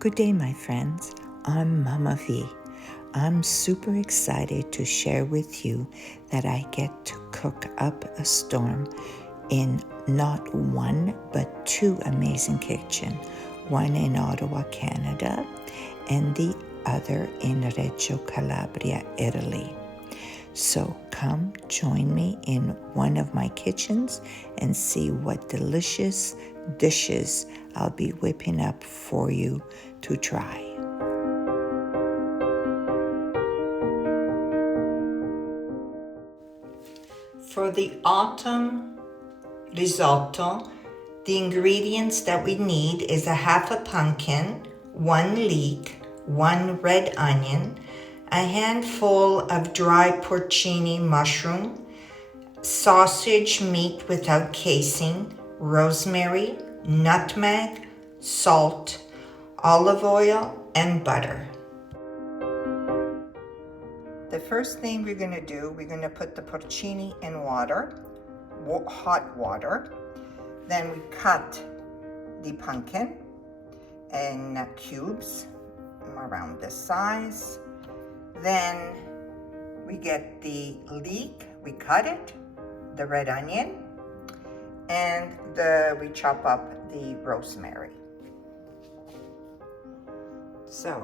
Good day, my friends. I'm Mama V. I'm super excited to share with you that I get to cook up a storm in not one, but two amazing kitchens. One in Ottawa, Canada, and the other in Reggio Calabria, Italy. So come join me in one of my kitchens and see what delicious dishes I'll be whipping up for you to try. For the autumn risotto, the ingredients that we need is a half a pumpkin, 1 leek, 1 red onion, a handful of dry porcini mushroom, sausage meat without casing, rosemary, nutmeg, salt, olive oil, and butter. The first thing we're going to do, we're going to put the porcini in water, hot water. Then we cut the pumpkin in cubes around this size. Then we get the leek, we cut it, the red onion, and we chop up the rosemary. So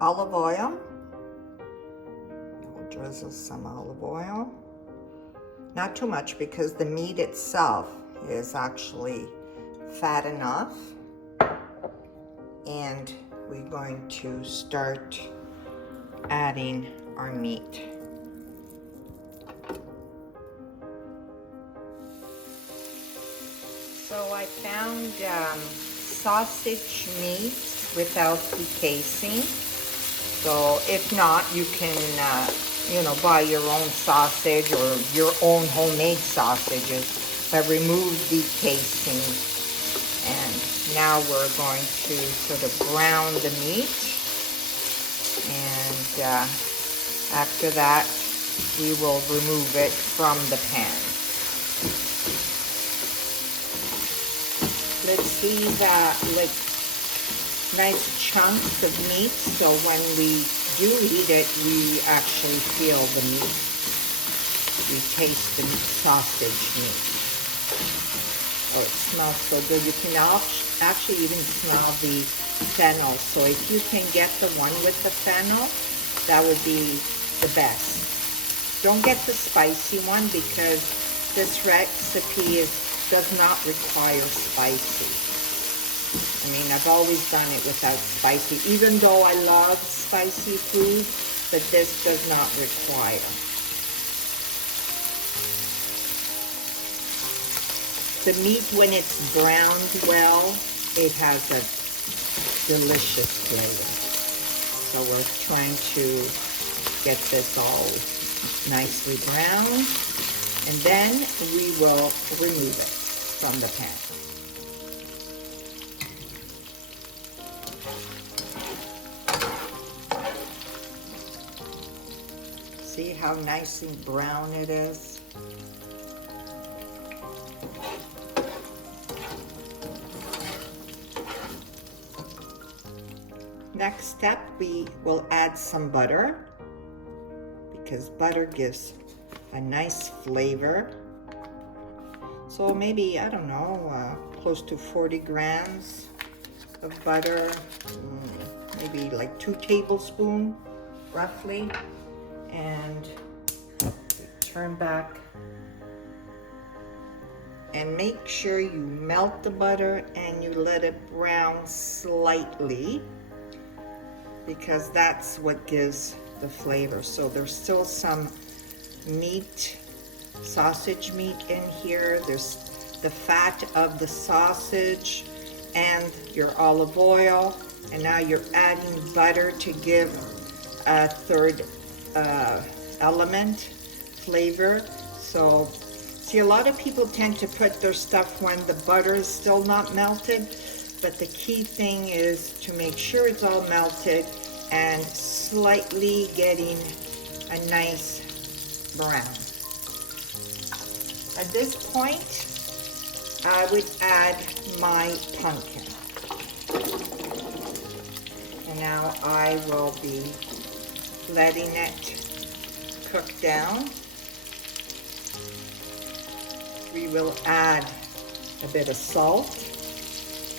olive oil, we'll drizzle some olive oil. Not too much because the meat itself is actually fat enough. And we're going to start adding our meat. So I found sausage meat without the casing. So if not, you can buy your own sausage or your own homemade sausages, but remove the casing. And now we're going to sort of brown the meat. And after that, we will remove it from the pan. Let's leave nice chunks of meat, so when we do eat it, we actually feel the meat. We taste the sausage meat. Oh, it smells so good. You can actually even smell the fennel. So if you can get the one with the fennel, that would be the best. Don't get the spicy one because this recipe does not require spicy. I mean, I've always done it without spicy, even though I love spicy food, but this does not require. The meat, when it's browned well, it has a delicious flavor. So we're trying to get this all nicely browned, and then we will remove it from the pan. See how nice and brown it is? Next step, we will add some butter because butter gives a nice flavor. So maybe, I don't know, close to 40 grams of butter, maybe like 2 tablespoons roughly. And turn back and make sure you melt the butter and you let it brown slightly, because that's what gives the flavor. So there's still some meat, sausage meat in here. There's the fat of the sausage and your olive oil, and now you're adding butter to give a third element, flavor. So see, a lot of people tend to put their stuff when the butter is still not melted, but the key thing is to make sure it's all melted and slightly getting a nice brown. At this point, I would add my pumpkin. And now I will be letting it cook down. We will add a bit of salt,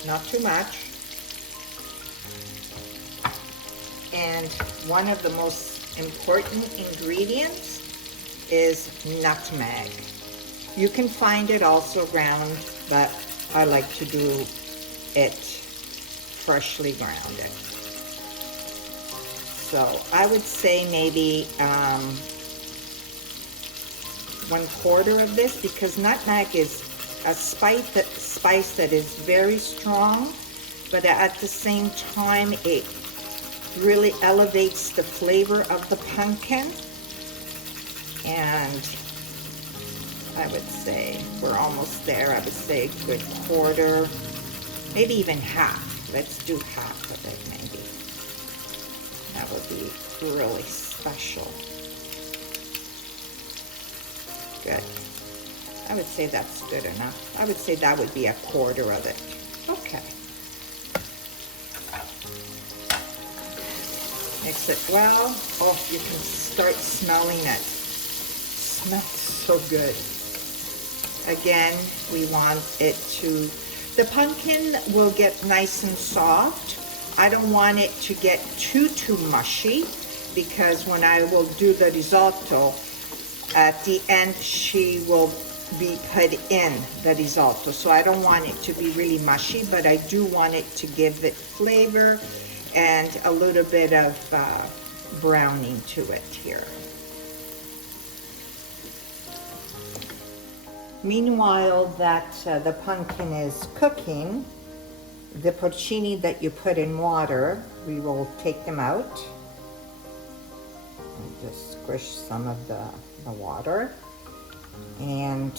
not too much. And one of the most important ingredients is nutmeg. You can find it also ground, but I like to do it freshly grounded. So I would say maybe 1/4 of this, because nutmeg is a spice that is very strong, but at the same time it really elevates the flavor of the pumpkin. And I would say we're almost there. I would say a good 1/4, maybe even half. Let's do half of it maybe. That would be really special. Good. I would say that's good enough. I would say that would be 1/4 of it. Okay. Mix it well. Oh, you can start smelling it. It smells so good. Again, we want it to, the pumpkin will get nice and soft. I don't want it to get too mushy, because when I will do the risotto, at the end she will be put in the risotto. So I don't want it to be really mushy, but I do want it to give it flavor and a little bit of browning to it here. Meanwhile that the pumpkin is cooking, the porcini that you put in water, we will take them out and just squish some of the water. And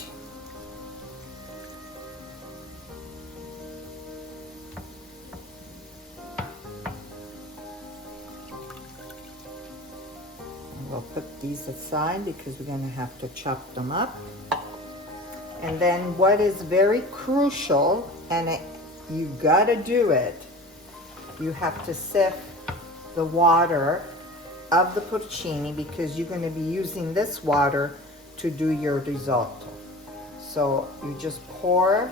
we'll put these aside because we're going to have to chop them up. And then what is very crucial, and you got to do it, you have to sift the water of the porcini, because you're going to be using this water to do your risotto. So you just pour,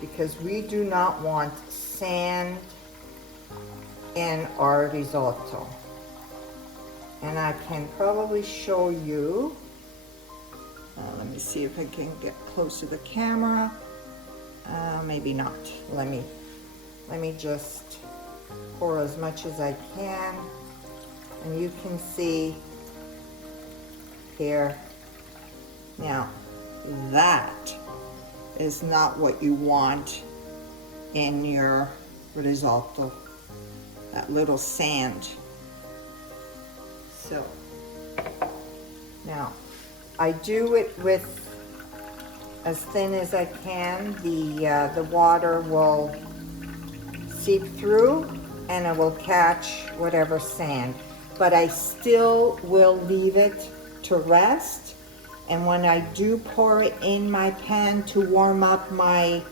because we do not want sand in our risotto. And I can probably show you, let me see if I can get close to the camera. Maybe not. Let me just pour as much as I can. And you can see here. Now, that is not what you want in your risotto, that little sand. So, now, I do it with as thin as I can. The water will seep through and it will catch whatever sand. But I still will leave it to rest. And when I do pour it in my pan to warm up the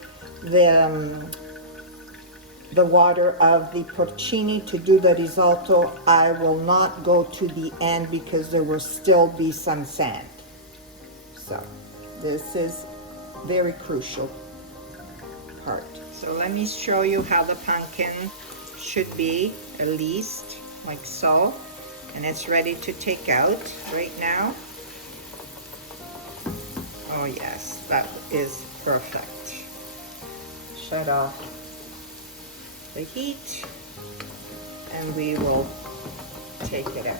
water of the porcini to do the risotto, I will not go to the end because there will still be some sand. So this is very crucial part. So let me show you how the pumpkin should be, at least like so. And it's ready to take out right now. Oh yes, that is perfect. Shut off the heat and we will take it out.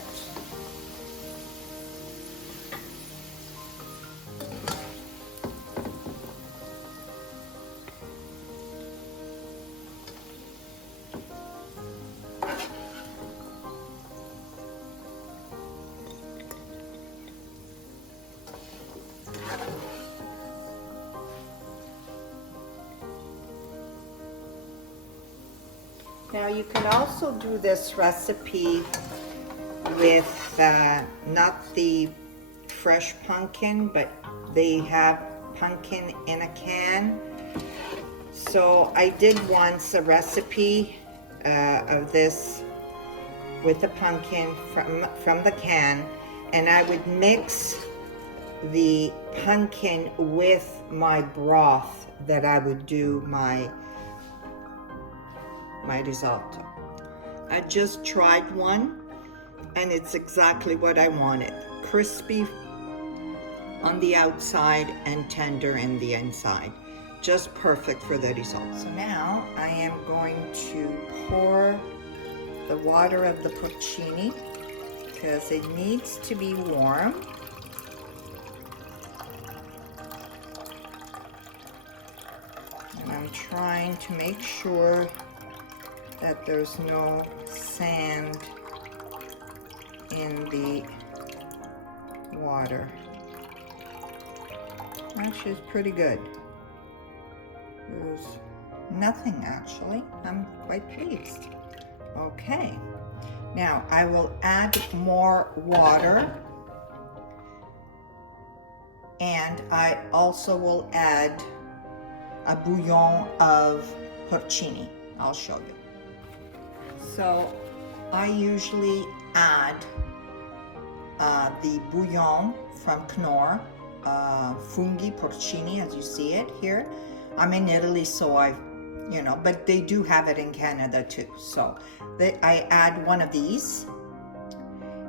Now you can also do this recipe with not the fresh pumpkin, but they have pumpkin in a can. So I did once a recipe of this with the pumpkin from the can, and I would mix the pumpkin with my broth that I would do my risotto. I just tried one and it's exactly what I wanted. Crispy on the outside and tender in the inside. Just perfect for the risotto. So now I am going to pour the water of the porcini because it needs to be warm. And I'm trying to make sure that there's no sand in the water. Actually, it's pretty good. There's nothing actually. I'm quite pleased. Okay, now I will add more water, and I also will add a bouillon of porcini. I'll show you. So I usually add the bouillon from Knorr, funghi porcini, as you see it here. I'm in Italy, so but they do have it in Canada too. So I add one of these,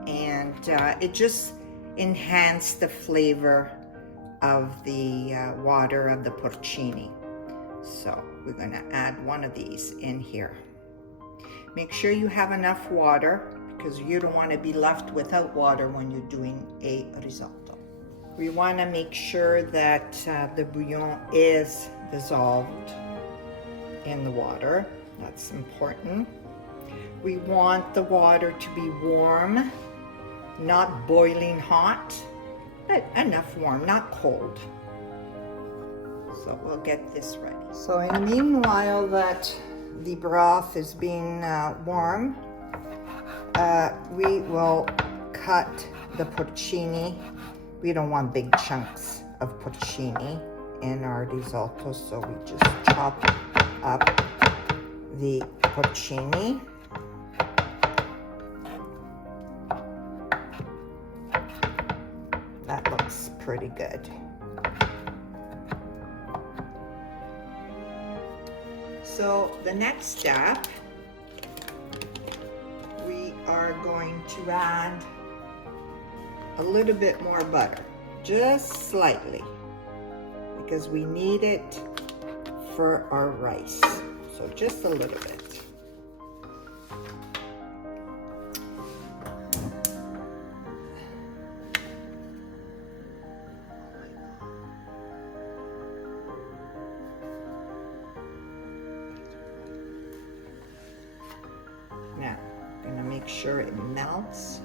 and it just enhances the flavor of the water of the porcini. So we're gonna add one of these in here. Make sure you have enough water because you don't want to be left without water when you're doing a risotto. We want to make sure that the bouillon is dissolved in the water. That's important. We want the water to be warm, not boiling hot, but enough warm, not cold. So we'll get this ready. So in the meanwhile that the broth is being warm, we will cut the porcini. We don't want big chunks of porcini in our risotto, so we just chop up the porcini. That looks pretty good. So the next step, we are going to add a little bit more butter, just slightly, because we need it for our rice. So just a little bit. Now, I'm gonna make sure it melts.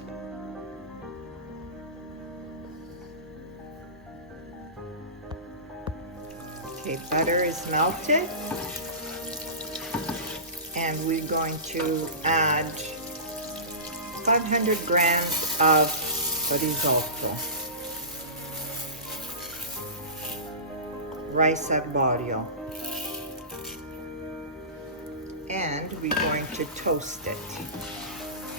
Okay, butter is melted, and we're going to add 500 grams of risotto, rice arborio, and we're going to toast it.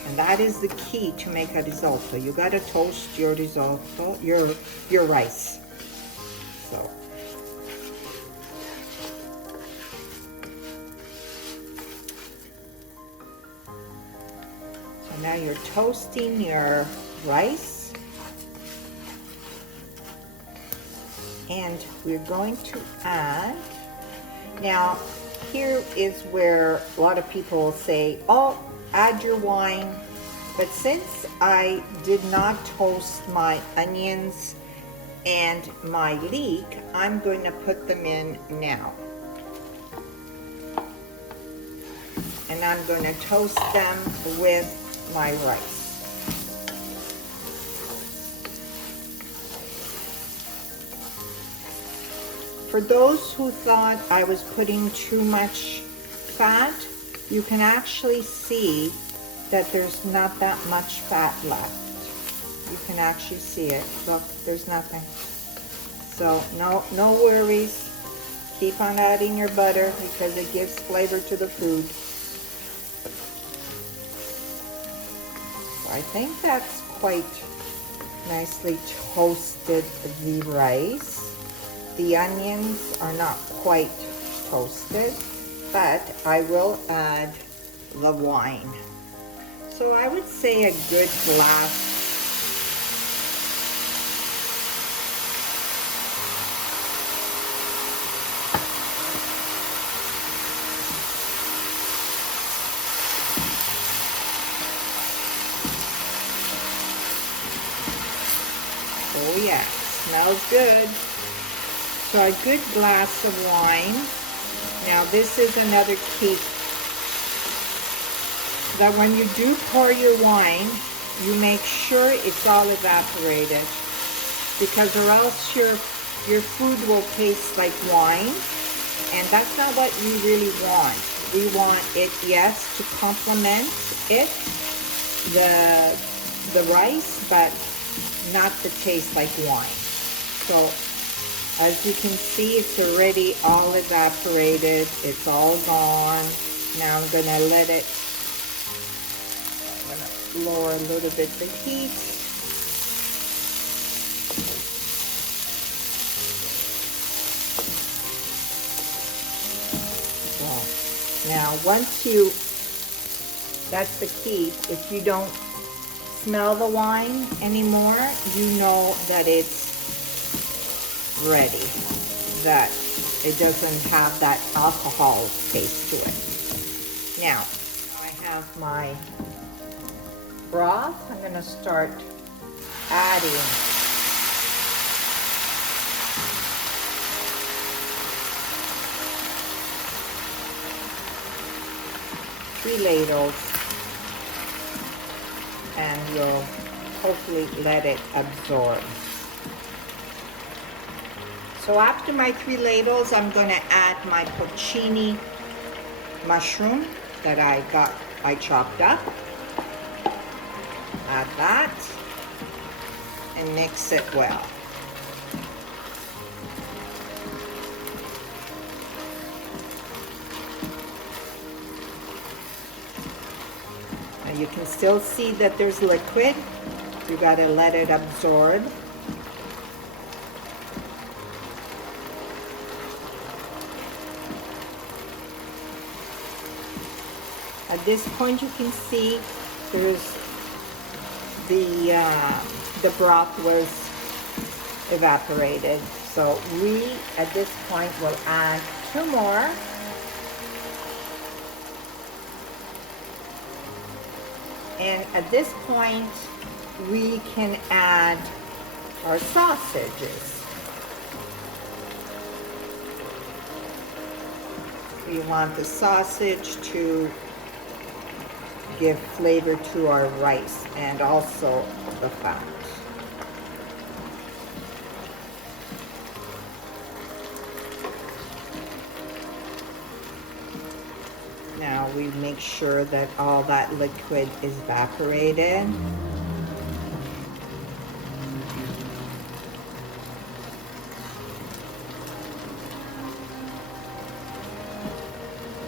And that is the key to make a risotto. You gotta toast your risotto, your rice. So. Now you're toasting your rice, and we're going to add, now here is where a lot of people say, oh, add your wine, but since I did not toast my onions and my leek, I'm going to put them in now. And I'm going to toast them with my rice. For those who thought I was putting too much fat, you can actually see that there's not that much fat left. You can actually see it. Look, there's nothing. So no worries. Keep on adding your butter because it gives flavor to the food. I think that's quite nicely toasted, the rice. The onions are not quite toasted, but I will add the wine. So I would say a good glass. Oh yeah, smells good. So a good glass of wine. Now this is another key, that when you do pour your wine, you make sure it's all evaporated, because or else your food will taste like wine, and that's not what we really want. We want it, yes, to complement it, the rice, but not to taste like wine. So as you can see, it's already all evaporated. It's all gone. Now I'm gonna let it, I'm gonna lower a little bit the heat. So now once you, that's the key, if you don't smell the wine anymore, you know that it's ready, that it doesn't have that alcohol taste to it. Now, I have my broth. I'm going to start adding three ladles, and you'll hopefully let it absorb. So after my 3 ladles, I'm going to add my porcini mushroom that I chopped up. Add that and mix it well. And you can still see that there's liquid. You got to let it absorb. At this point, you can see there's the broth was evaporated. So we, at this point, will add 2 more. And at this point, we can add our sausages. We want the sausage to give flavor to our rice and also the fat. Now we make sure that all that liquid is evaporated.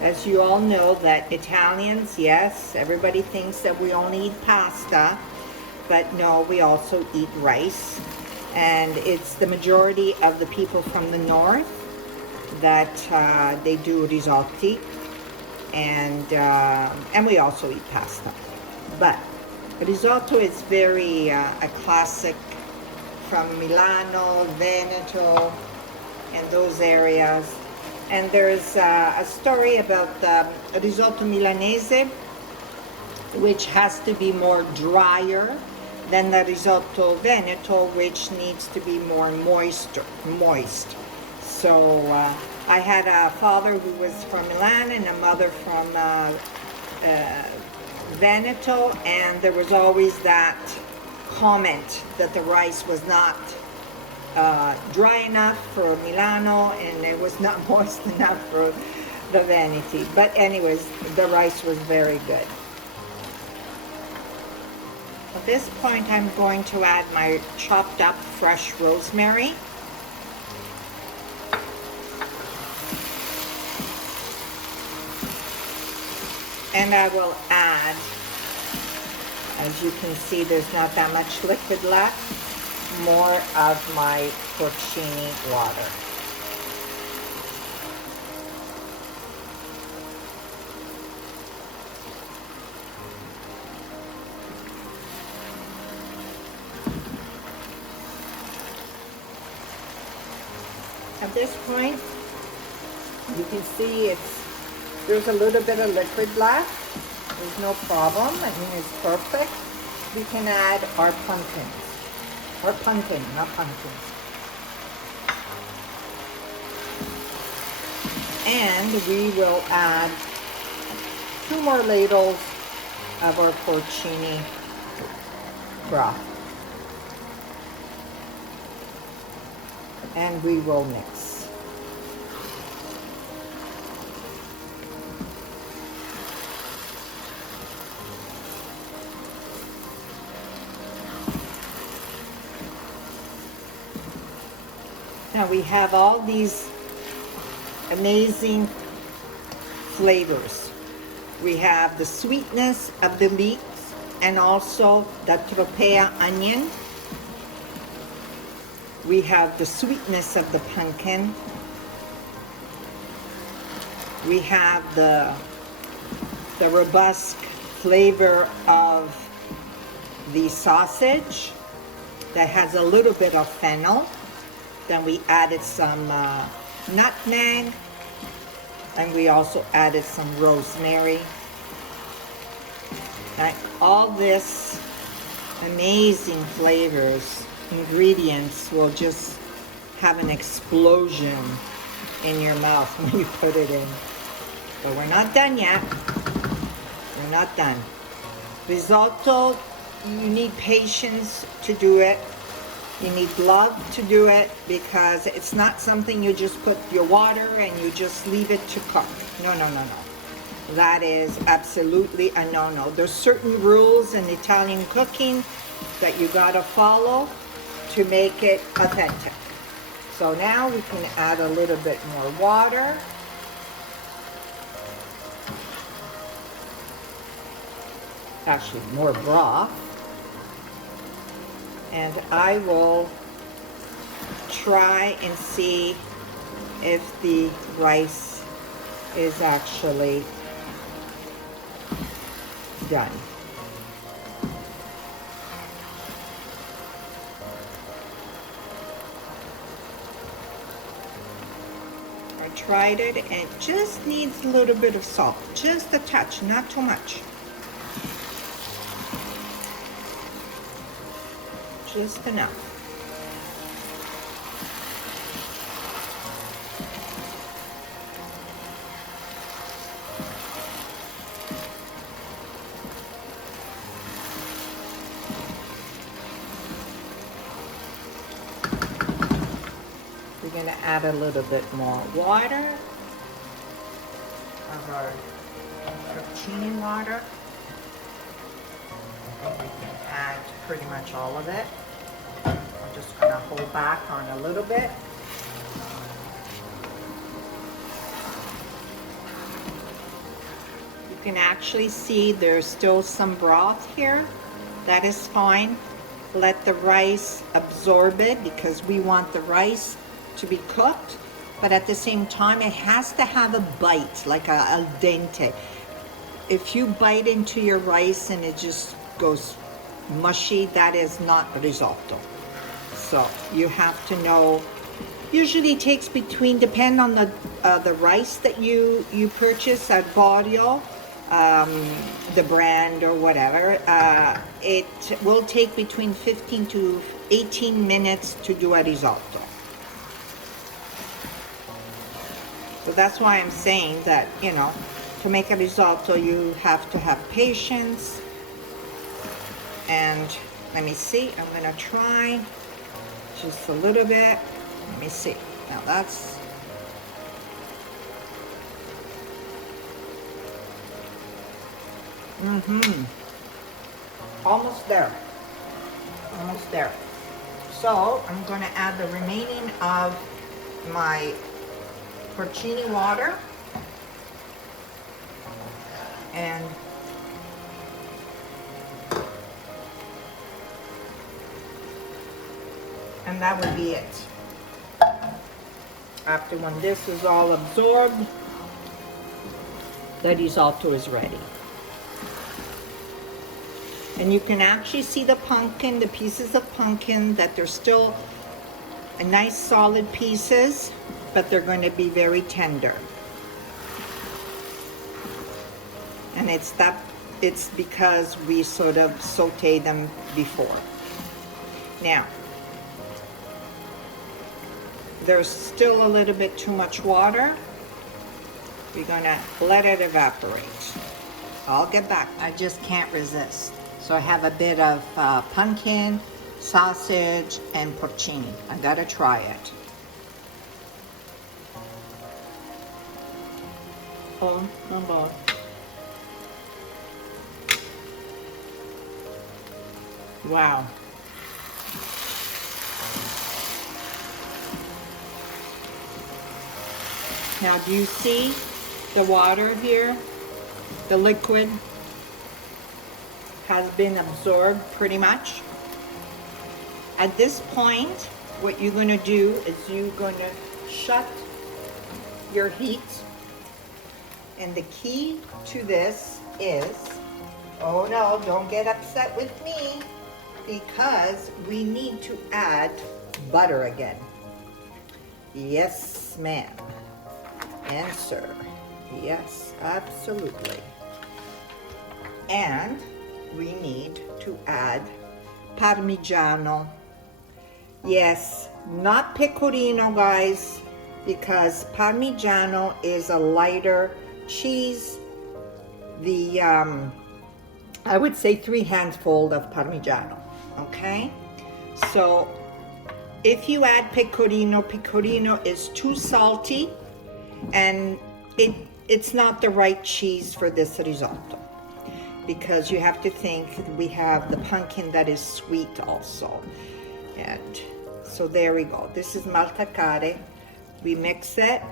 As you all know, that Italians, yes, everybody thinks that we only eat pasta, but no, we also eat rice. And it's the majority of the people from the north that they do risotti, and we also eat pasta. But risotto is very a classic from Milano, Veneto, and those areas. And there's a story about the risotto Milanese, which has to be more drier than the risotto Veneto, which needs to be more moist. So I had a father who was from Milan and a mother from Veneto, and there was always that comment that the rice was not dry enough for Milano, and it was not moist enough for the Veneti. But anyways, the rice was very good. At this point, I'm going to add my chopped up fresh rosemary. And I will add As you can see, there's not that much liquid left. More of my porcini water. At this point, you can see there's a little bit of liquid left. There's no problem. I mean, it's perfect. We can add our pumpkins. Or pumpkin, not pumpkins. And we will add 2 more ladles of our porcini broth. And we will mix. Now we have all these amazing flavors. We have the sweetness of the leeks and also the tropea onion. We have the sweetness of the pumpkin. We have the robust flavor of the sausage that has a little bit of fennel. Then we added some nutmeg, and we also added some rosemary. Like all this amazing flavors, ingredients will just have an explosion in your mouth when you put it in. But we're not done yet. We're not done. Risotto, you need patience to do it. You need love to do it, because it's not something you just put your water and you just leave it to cook. No, no, no, no. That is absolutely a no-no. There's certain rules in Italian cooking that you gotta follow to make it authentic. So now we can add a little bit more water. Actually, more broth. And I will try and see if the rice is actually done. I tried it, and it just needs a little bit of salt, just a touch, not too much. Just enough. We're going to add a little bit more water of our porcini water. I think we can add pretty much all of it. I'm just going to hold back on a little bit. You can actually see there's still some broth here. That is fine. Let the rice absorb it, because we want the rice to be cooked, but at the same time it has to have a bite, like a al dente. If you bite into your rice and it just goes mushy, that is not risotto. So you have to know, usually it takes between, depend on the rice that you purchase at Borio, the brand or whatever, it will take between 15 to 18 minutes to do a risotto. So that's why I'm saying that, you know, to make a risotto you have to have patience. And let me see, I'm gonna try just a little bit. Let me see. Now that's almost there. Almost there. So I'm gonna add the remaining of my porcini water, and And that would be it. After when this is all absorbed, the risotto is ready. And you can actually see the pumpkin, the pieces of pumpkin, that they're still a nice solid pieces, but they're going to be very tender. And it's because we sort of sauteed them before. Now, there's still a little bit too much water. We're gonna let it evaporate. I'll get back. I just can't resist. So I have a bit of pumpkin, sausage, and porcini. I gotta try it. Oh, come on. Wow. Now, do you see the water here? The liquid has been absorbed pretty much. At this point, what you're going to do is you're going to shut your heat. And the key to this is, oh no, don't get upset with me, because we need to add butter again. Yes, ma'am. And sir. Yes, absolutely. And we need to add Parmigiano. Yes, not pecorino, guys, because Parmigiano is a lighter cheese. The I would say 3 handfuls of Parmigiano. Okay, so if you add pecorino is too salty, and it's not the right cheese for this risotto, because you have to think we have the pumpkin that is sweet also. And so there we go. This is maltacare. We mix it.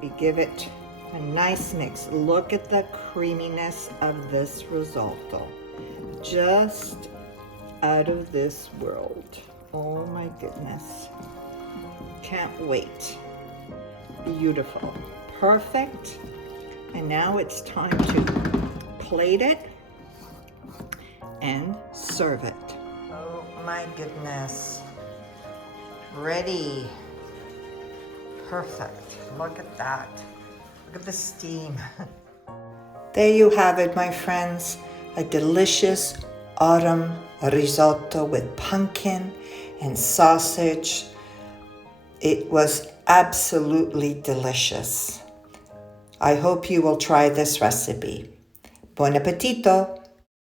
We give it a nice mix. Look at the creaminess of this risotto. Just out of this world. Oh my goodness. Can't wait. Beautiful. Perfect. And now it's time to plate it and serve it. Oh my goodness. Ready. Perfect. Look at that. Look at the steam. There you have it, my friends. A delicious autumn risotto with pumpkin and sausage. It was absolutely delicious. I hope you will try this recipe. Buon appetito!